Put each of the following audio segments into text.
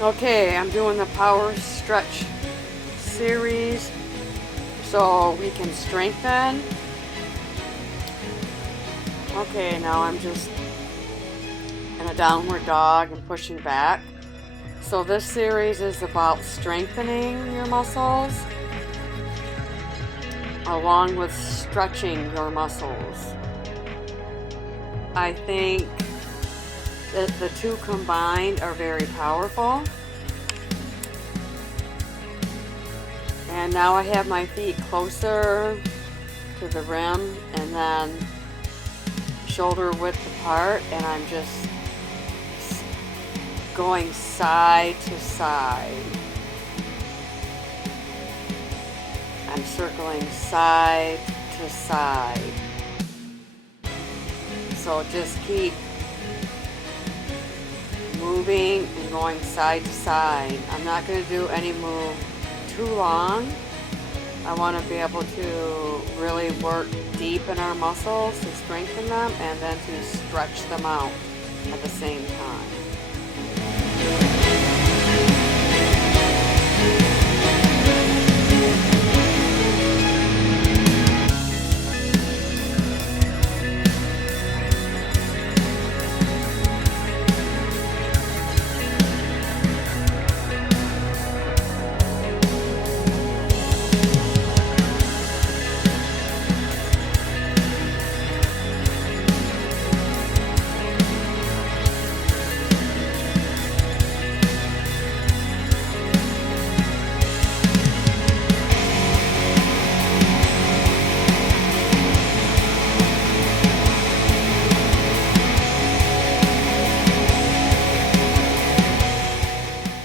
Okay, I'm doing the power stretch series so we can strengthen. Okay, now I'm just in a downward dog and pushing back. So this series is about strengthening your muscles along with stretching your muscles. I think that the two combined are very powerful. And now I have my feet closer to the rim and then shoulder width apart, and I'm just going side to side. I'm circling side to side. So just keep moving and going side to side. I'm not going to do any move too long. I want to be able to really work deep in our muscles to strengthen them and then to stretch them out at the same time.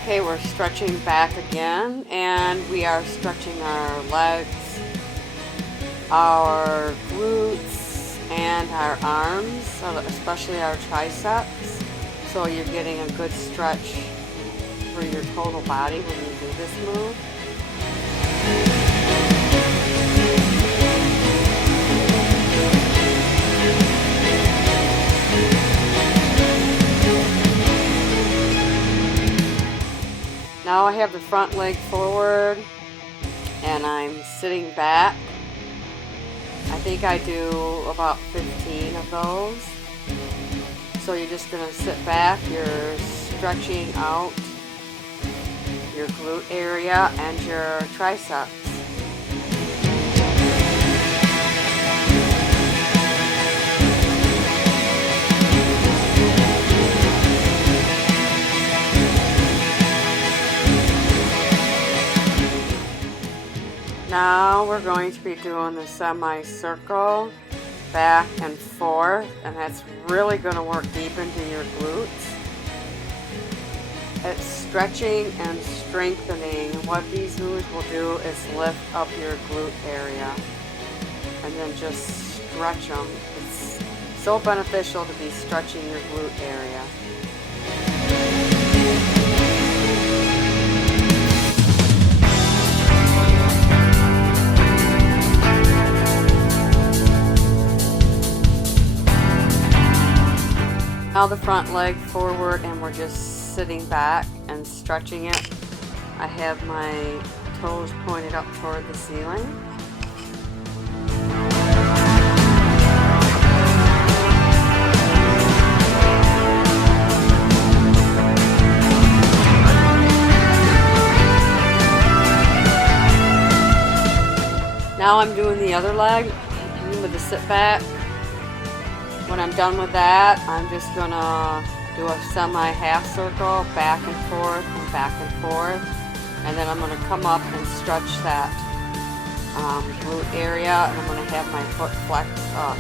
Okay, we're stretching back again, and we are stretching our legs, our glutes, and our arms, especially our triceps. So you're getting a good stretch for your total body when you do this move. Now I have the front leg forward and I'm sitting back. I think I do about 15 of those. So you're just going to sit back, you're stretching out your glute area and your triceps. Now we're going to be doing the semicircle back and forth, and that's really going to work deep into your glutes. It's stretching and strengthening. What these moves will do is lift up your glute area and then just stretch them. It's so beneficial to be stretching your glute area. Now the front leg forward and we're just sitting back and stretching it. I have my toes pointed up toward the ceiling. Now I'm doing the other leg with the sit back. When I'm done with that, I'm just gonna do a semi-half circle, back and forth, and then I'm gonna come up and stretch that glute area, and I'm gonna have my foot flexed up.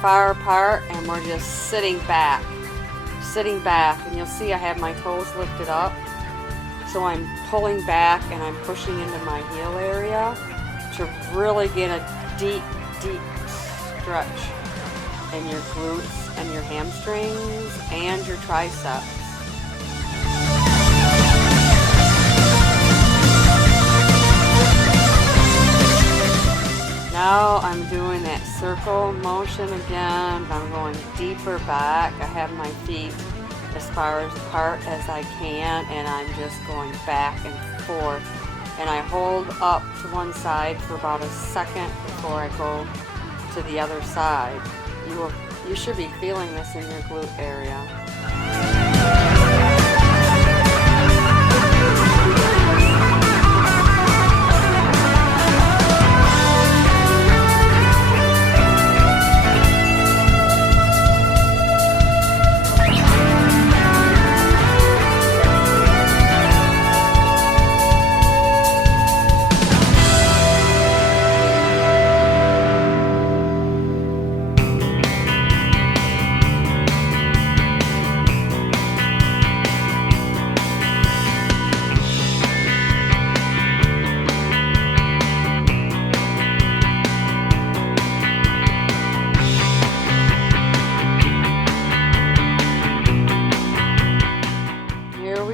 far apart, and we're just sitting back, and you'll see I have my toes lifted up. So I'm pulling back and I'm pushing into my heel area to really get a deep, deep stretch in your glutes and your hamstrings and your triceps. Now I'm doing that circle motion again. I'm going deeper back. I have my feet as far apart as I can, and I'm just going back and forth. And I hold up to one side for about a second before I go to the other side. You should be feeling this in your glute area.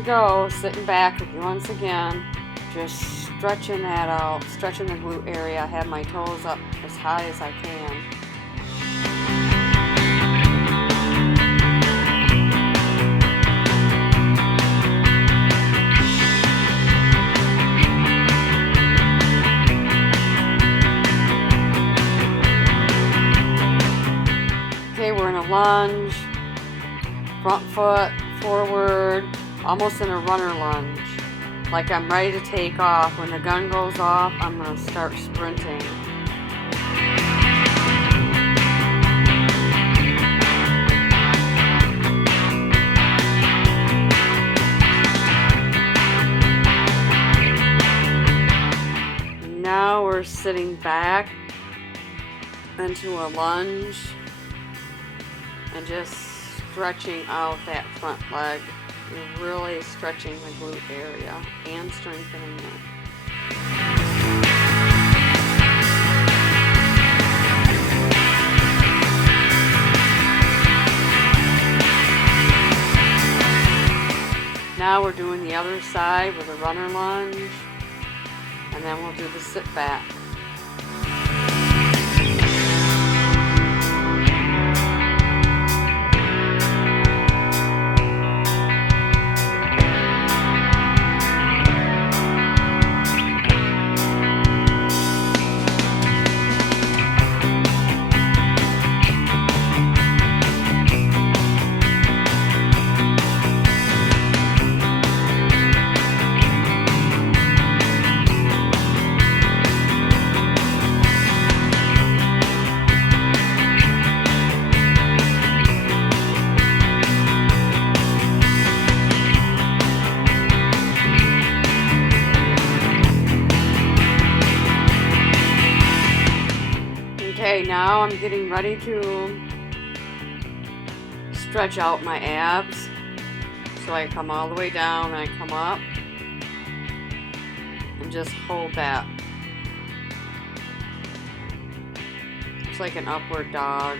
Go, sitting back once again, just stretching that out, stretching the glute area. I have my toes up as high as I can. Okay, we're in a lunge, front foot forward, almost in a runner lunge, like I'm ready to take off. When the gun goes off, I'm going to start sprinting. Now we're sitting back into a lunge and just stretching out that front leg. You're really stretching the glute area and strengthening it. Now we're doing the other side with a runner lunge, and then we'll do the sit back. Okay, now I'm getting ready to stretch out my abs. So I come all the way down and I come up and just hold that. It's like an upward dog.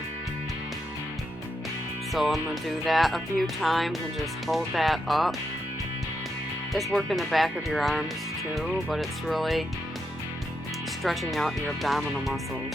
So I'm going to do that a few times and just hold that up. It's working the back of your arms too, but it's really stretching out your abdominal muscles.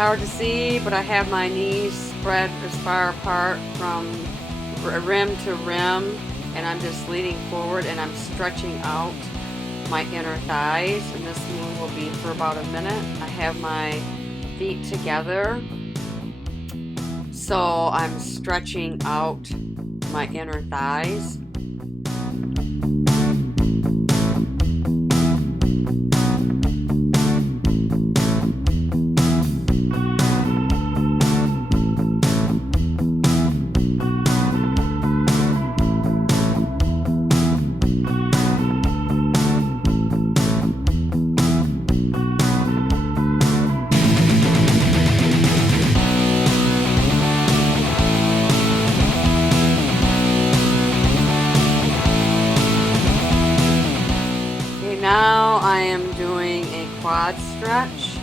hard to see, but I have my knees spread as far apart from rim to rim, and I'm just leaning forward and I'm stretching out my inner thighs, and this move will be for about a minute. I have my feet together, so I'm stretching out my inner thighs. Now I am doing a quad stretch,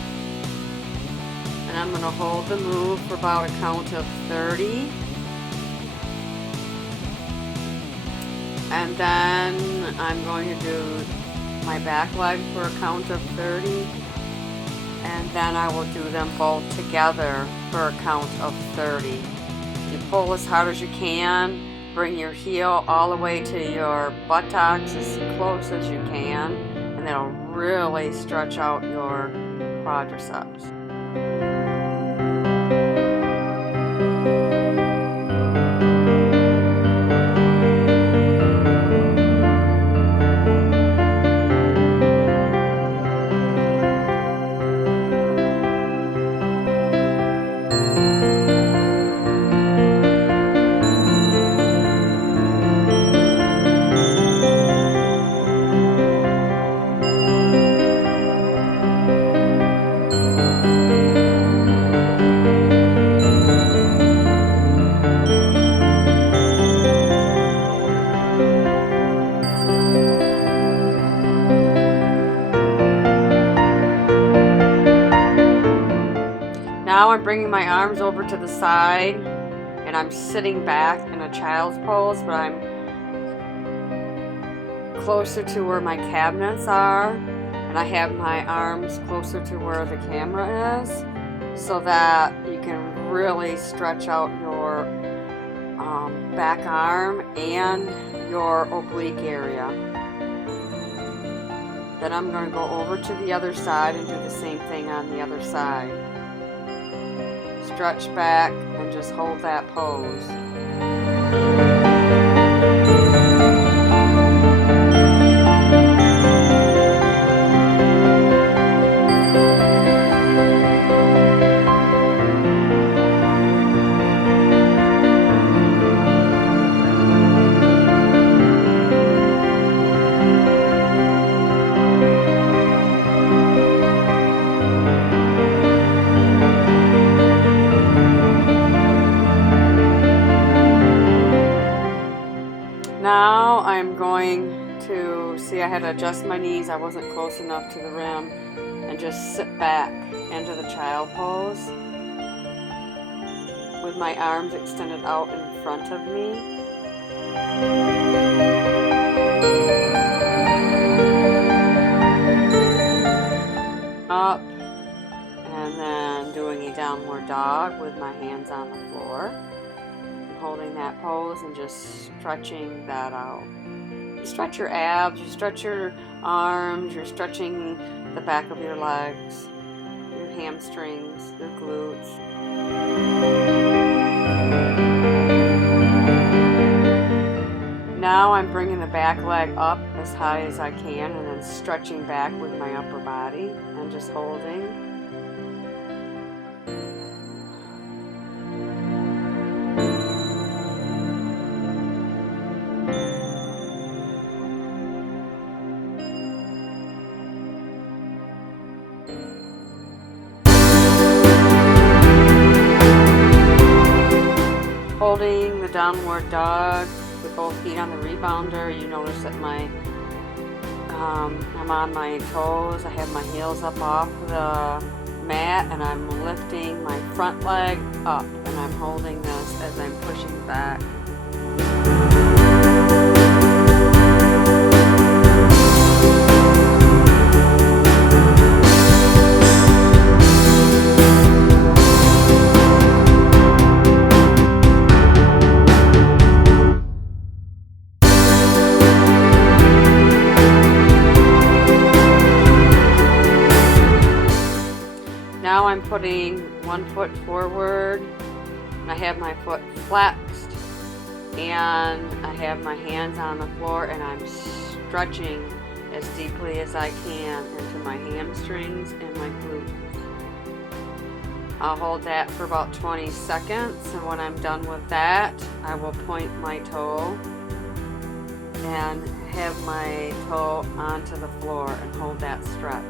and I'm going to hold the move for about a count of 30, and then I'm going to do my back leg for a count of 30, and then I will do them both together for a count of 30. You pull as hard as you can. Bring your heel all the way to your buttocks as close as you can, and that'll really stretch out your quadriceps. Now I'm bringing my arms over to the side, and I'm sitting back in a child's pose, but I'm closer to where my cabinets are, and I have my arms closer to where the camera is, so that you can really stretch out your back arm and your oblique area. Then I'm going to go over to the other side and do the same thing on the other side. Stretch back and just hold that pose. Now I'm going to, see, I had to adjust my knees, I wasn't close enough to the rim, and just sit back into the child pose with my arms extended out in front of me. Up, and then doing a downward dog with my hands on the floor. Holding that pose and just stretching that out. You stretch your abs, you stretch your arms, you're stretching the back of your legs, your hamstrings, your glutes. Now I'm bringing the back leg up as high as I can and then stretching back with my upper body and just holding. Holding the downward dog with both feet on the rebounder. You notice that I'm on my toes. I have my heels up off the mat, and I'm lifting my front leg up, and I'm holding this as I'm pushing back. putting one foot forward, and I have my foot flexed, and I have my hands on the floor, and I'm stretching as deeply as I can into my hamstrings and my glutes. I'll hold that for about 20 seconds, and when I'm done with that, I will point my toe and have my toe onto the floor and hold that stretch.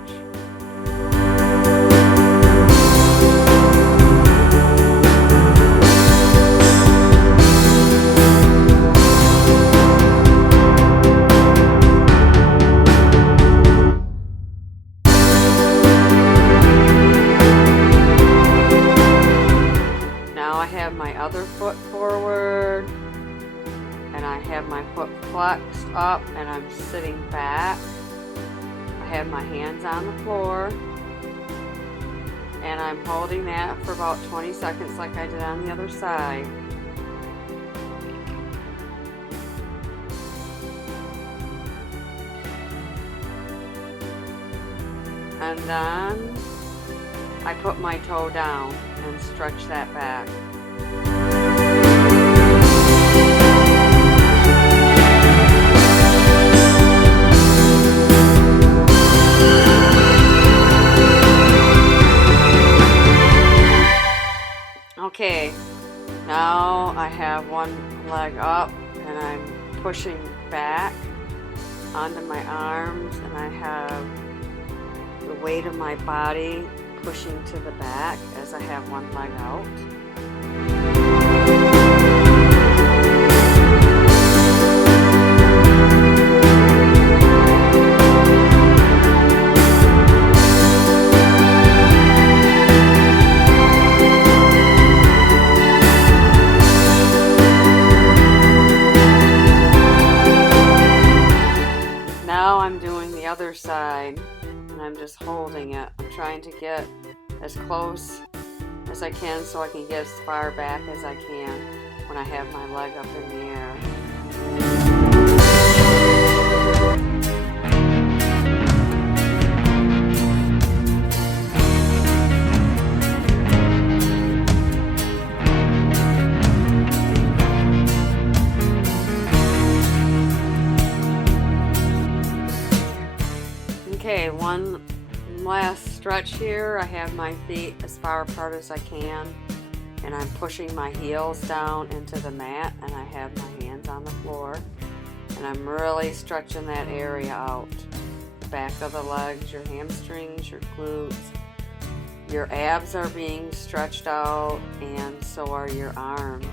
Now I have my other foot forward, and I have my foot flexed up, and I'm sitting back. I have my hands on the floor, and I'm holding that for about 20 seconds like I did on the other side. And then I put my toe down and stretch that back. Okay, now I have one leg up, and I'm pushing back onto my arms, and I have the weight of my body pushing to the back as I have one leg out. Now I'm doing the other side, and I'm just holding it. I'm trying to get as close as I can so I can get as far back as I can when I have my leg up in the air. Okay, one last stretch here. I have my feet as far apart as I can, and I'm pushing my heels down into the mat, and I have my hands on the floor, and I'm really stretching that area out. Back of the legs, your hamstrings, your glutes, your abs are being stretched out, and so are your arms.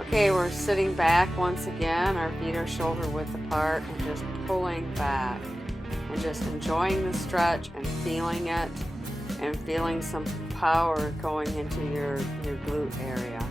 Okay, we're sitting back once again. Our feet are shoulder width apart, and just pulling back and just enjoying the stretch and feeling it, and feeling some power going into your glute area.